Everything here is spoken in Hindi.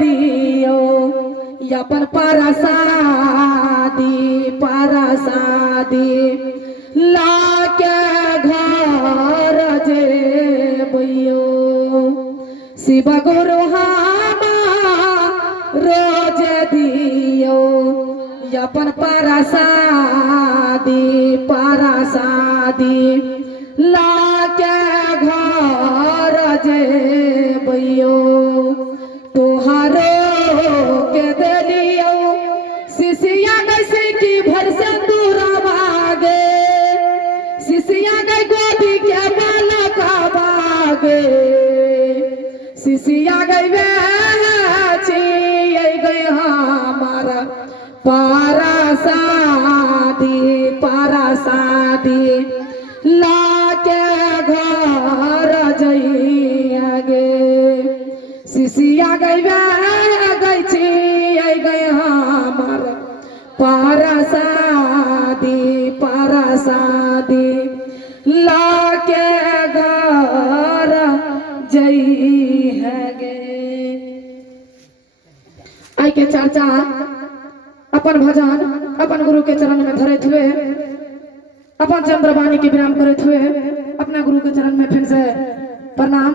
दियो अपन परसादी लाके घर जेबियो शिव गुरु हामा रोज दियो अपन परसादी लाके घर जेबियो तोहारो के दिलियो शिशिया कैसे की भर सिंदूरवा गे शिशिया गई गोदी के बालक बागे शिशिया गई बेची गई हमारा परसादी लाके घर जइगे शिशिया गई गई हमार परसादी लाके घर जइगे। आई के चर्चा अपन भजन अपन गुरु के चरण में धरत हुए अपन चंद्रवाणी के विराम करते हुए अपना गुरु के चरण में फिर से प्रणाम।